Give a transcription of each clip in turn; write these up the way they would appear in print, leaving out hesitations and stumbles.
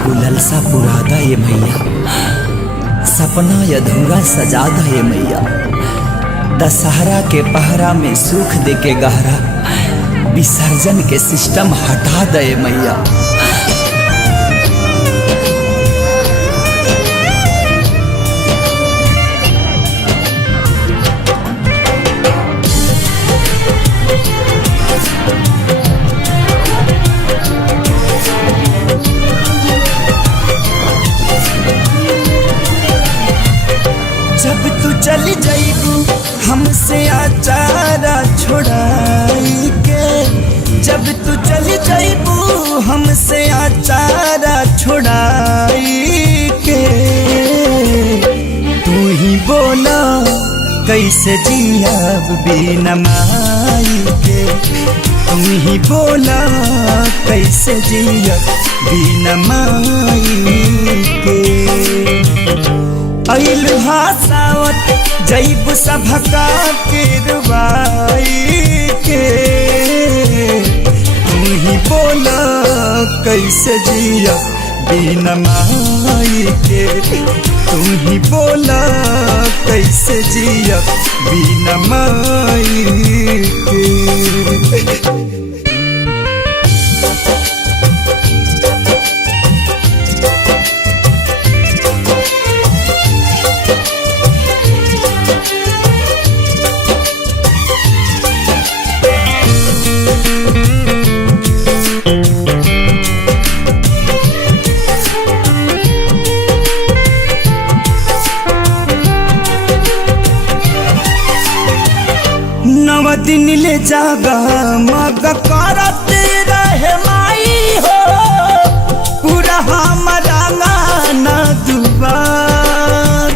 एगो ललसा पुरादा ये मैया, सपना अधूरा सजादा ये मैया। दशहरा के पहरा में सुख दे के गहरा, विसर्जन के सिस्टम हटा दे मैया। जब तू चली जाइबू हमसे आचारा छोड़ाई के, जब तू चली जाइबू हमसे आचारा छोड़ाई के, तू ही बोला कैसे जियाब बिना माई के, तू ही बोला कैसे जियाब बिना माई के। अइल हसावत जैब सभका के रुबाई के, तू ही बोला कैसे जिया बिना माई के, तू ही बोला कैसे जिया बिना माई के। नव दिन ले जागा मग करत रहे माई हो, पूरा हमारा गाना दुबार।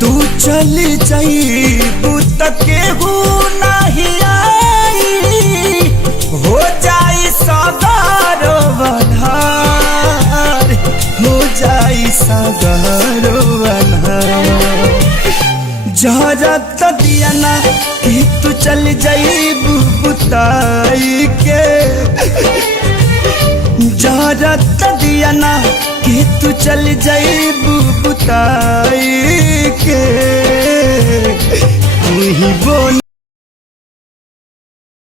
तू चली जाइबू त केहू नहीं आई, हो जाई सगारो बन्हार, हो जाई सगारो बन्हार। जहरत दिया ना कि तू चल जाइबू बुताई के, जहरत दिया ना कि तू चल जाइबू बुताई के, तू ही बोल